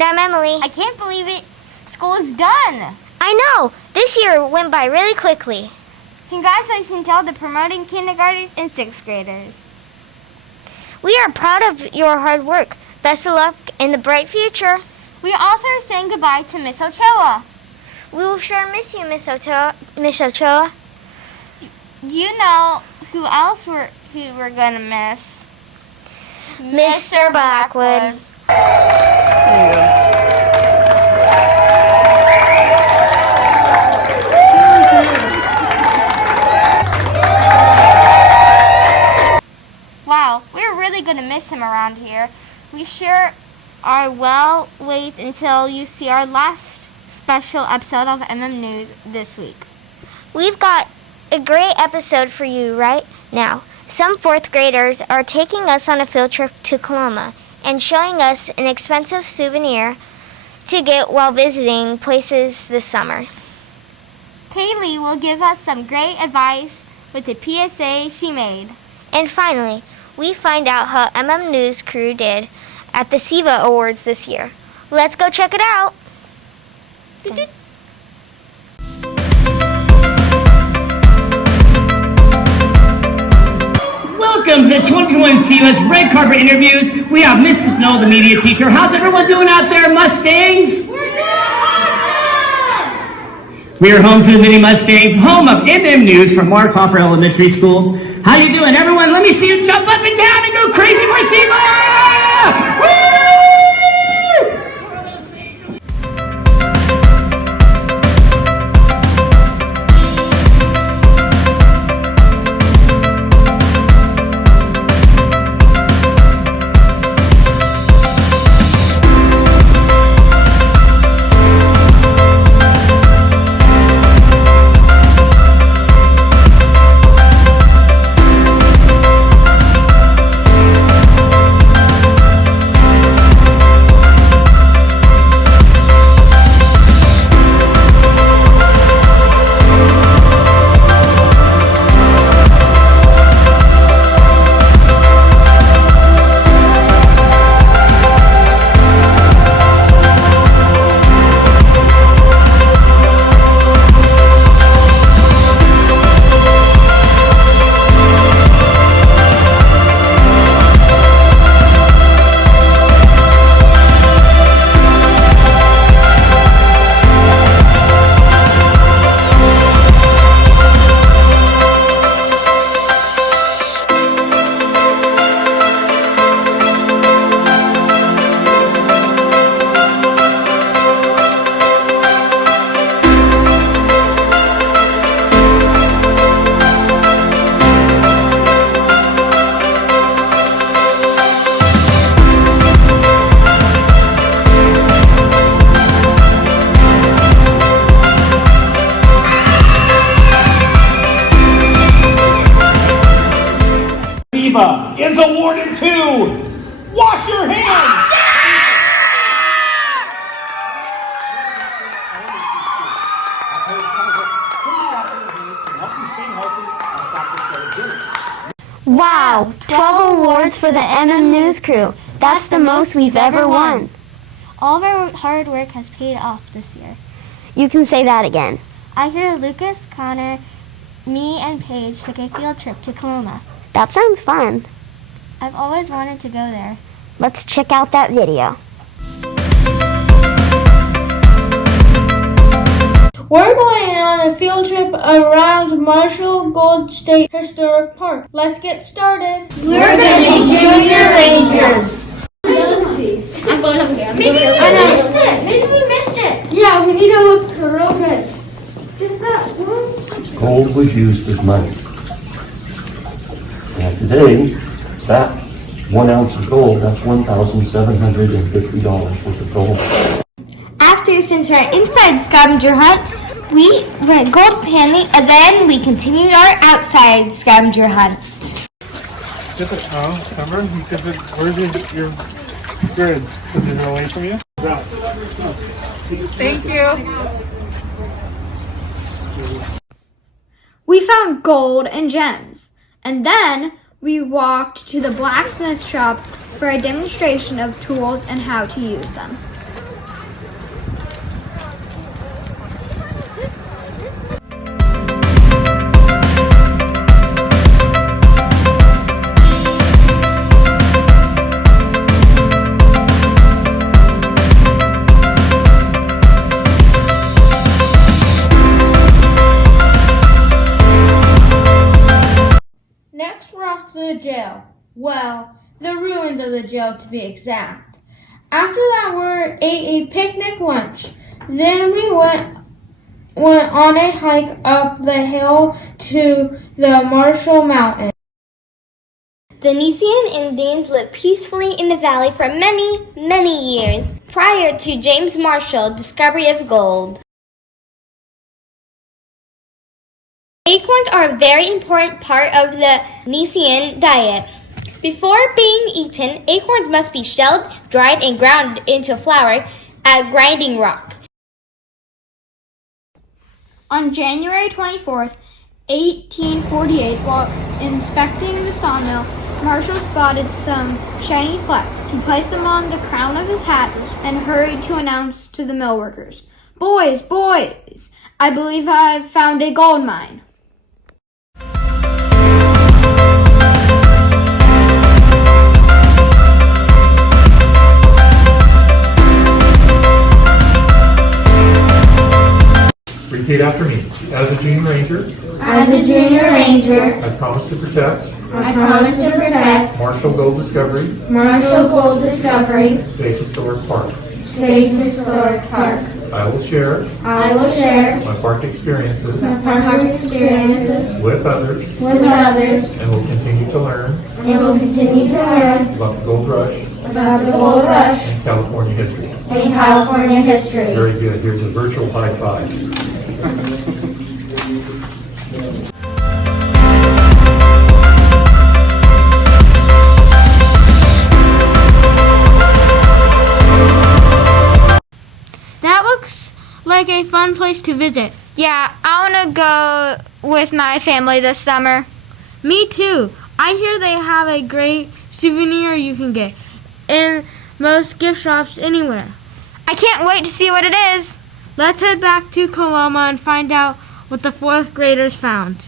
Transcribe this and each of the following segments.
And I'm Emily. I can't believe it. School is done. I know. This year went by really quickly. Congratulations to all the promoting kindergartners and 6th graders. We are proud of your hard work. Best of luck in the bright future. We also are saying goodbye to Miss Ochoa. We will sure miss you, Miss Ochoa. You know who else we're going to miss? Mr. Blackwood. There you go. Wow, we're really going to miss him around here. We sure are. Well, wait until you see our last special episode of MMNews this week. We've got a great episode for you right now. Some 4th graders are taking us on a field trip to Coloma and showing us an expensive souvenir to get while visiting places this summer. Kaylee will give us some great advice with the PSA she made. And finally, we find out how MMNews crew did at the SEVA Awards this year. Let's go check it out. Welcome to the 2021 SEVA's Red Carpet Interviews. We have Mrs. Snow, the media teacher. How's everyone doing out there, Mustangs? We are home to the Mini Mustangs, home of MMNews from Markofer Elementary School. How you doing, everyone? Let me see you jump up and down and go crazy for SEVA! Woo! SEVA is awarded to Wash Your Hands! Wow, 12 awards for the MMNews crew. That's the most we've ever won. All of our hard work has paid off this year. You can say that again. I hear Lucas, Connor, me, and Paige took a field trip to Coloma. That sounds fun. I've always wanted to go there. Let's check out that video. We're going on a field trip around Marshall Gold State Historic Park. Let's get started. We're going to be Junior Rangers. I'm going over there. Maybe we missed it. Yeah, we need to look real good. Just that one. Gold was used as money. And today, that 1 ounce of gold, that's $1,750 worth of gold. After, since we're inside scavenger hunt, we went gold panning, and then we continued our outside scavenger hunt. Remember? Where's your grid? Is it away from you? Thank you. We found gold and gems, and then we walked to the blacksmith shop for a demonstration of tools and how to use them. jail. Well, the ruins of the jail to be exact. After that, we ate a picnic lunch. Then we went on a hike up the hill to the Marshall Mountain. The Nisean Indians lived peacefully in the valley for many, many years prior to James Marshall's discovery of gold. Acorns are a very important part of the Nisean diet. Before being eaten, acorns must be shelled, dried, and ground into flour at grinding rock. On January 24th, 1848, while inspecting the sawmill, Marshall spotted some shiny flecks. He placed them on the crown of his hat and hurried to announce to the mill workers, "Boys, boys, I believe I've found a gold mine." Repeat after me. As a junior ranger, As a junior ranger, I promise to protect I promise to protect Marshall Gold Discovery Marshall Gold Discovery State Historic Park. State Historic Park. I will share I will share my park experiences my park experiences with others with others and will continue to learn and will continue to learn about the gold rush about the gold rush and California history. and California history. Very good. Here's a virtual high five. That looks like a fun place to visit. Yeah, I want to go with my family this summer. Me too. I hear they have a great souvenir you can get in most gift shops anywhere. I can't wait to see what it is. Let's head back to Coloma and find out what the fourth graders found.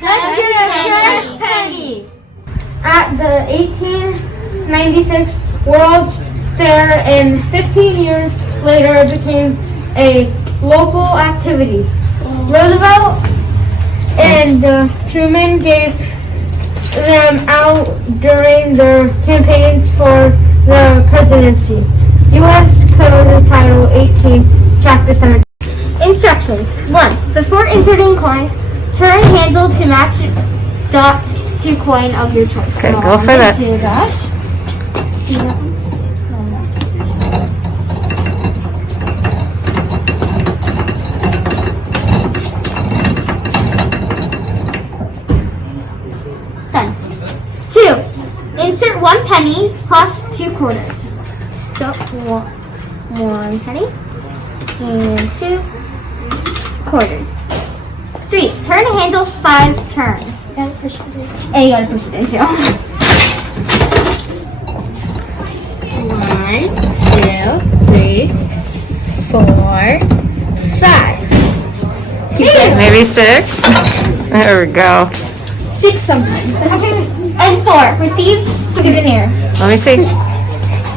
Let's get a press penny! At the 1896 World's Fair and 15 years later it became a local activity. Roosevelt and Truman gave them out during their campaigns for the presidency. U.S. Code Title 18, Chapter 17. Instructions. 1. Before inserting coins, turn handle to match dots to coin of your choice. Okay, go for that. Do that. Done. 2. Insert 1 penny plus 2 quarters. So, 1 penny and 2 quarters. 3. Turn handle 5 turns. You gotta push it in. And you gotta push it in too. 1, 2, 3, 4, 5. Maybe 6. There we go. 6 sometimes. And 4. Receive souvenir. Let me see.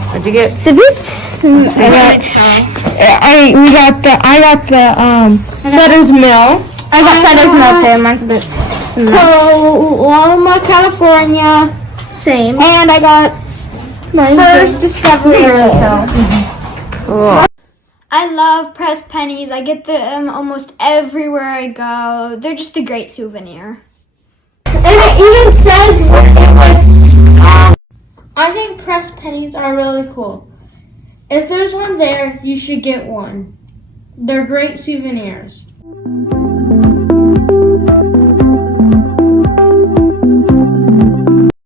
What'd you get? I got the Sutter's Mill. I got Sutter's Mill too. Mine's a bit small. Coloma, California. Same. And I got First Discovery Hotel. Cool. I love pressed pennies. I get them almost everywhere I go. They're just a great souvenir. And it even says what it was. I think pressed pennies are really cool. If there's one there, you should get one. They're great souvenirs.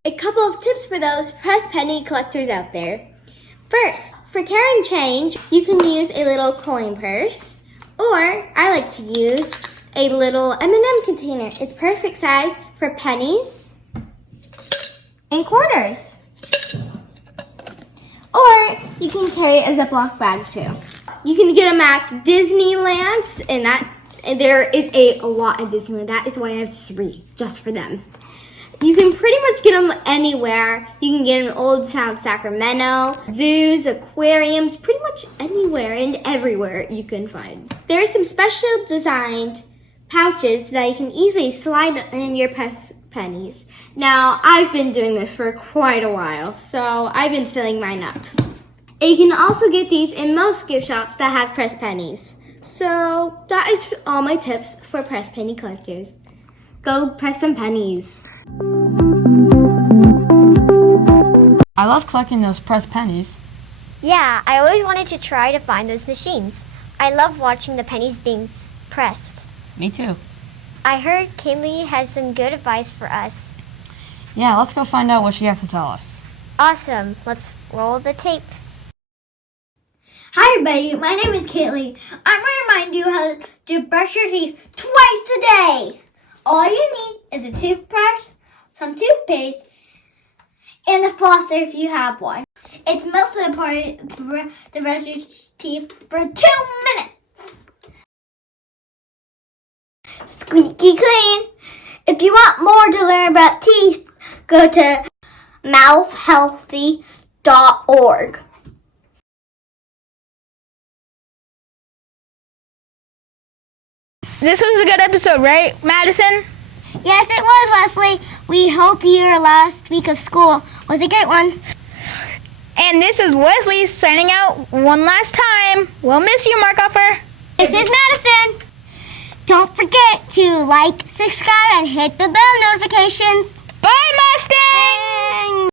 A couple of tips for those pressed penny collectors out there. First, for carrying change, you can use a little coin purse, or I like to use a little M&M container. It's perfect size for pennies and quarters. Or you can carry a Ziploc bag too. You can get them at Disneyland, and there is a lot at Disneyland. That is why I have 3 just for them. You can pretty much get them anywhere. You can get them in Old Town Sacramento, zoos, aquariums, pretty much anywhere and everywhere you can find. There are some special designed pouches that you can easily slide in your press pennies. Now, I've been doing this for quite a while, so I've been filling mine up. And you can also get these in most gift shops that have press pennies. So that is all my tips for press penny collectors. Go press some pennies. I love collecting those pressed pennies. Yeah, I always wanted to try to find those machines. I love watching the pennies being pressed. Me too. I heard Kaylee has some good advice for us. Yeah, let's go find out what she has to tell us. Awesome. Let's roll the tape. Hi everybody, my name is Kaylee. I'm going to remind you how to brush your teeth twice a day. All you need is a toothbrush, some toothpaste, and a flosser if you have one. It's mostly important to brush your teeth for 2 minutes. Squeaky clean. If you want more to learn about teeth, go to mouthhealthy.org. This was a good episode, right, Madison? Yes, it was, Wesley. We hope your last week of school was a great one. And this is Wesley signing out one last time. We'll miss you, Markofer. This is Madison. Don't forget to like, subscribe, and hit the bell notifications. Bye, Mustangs!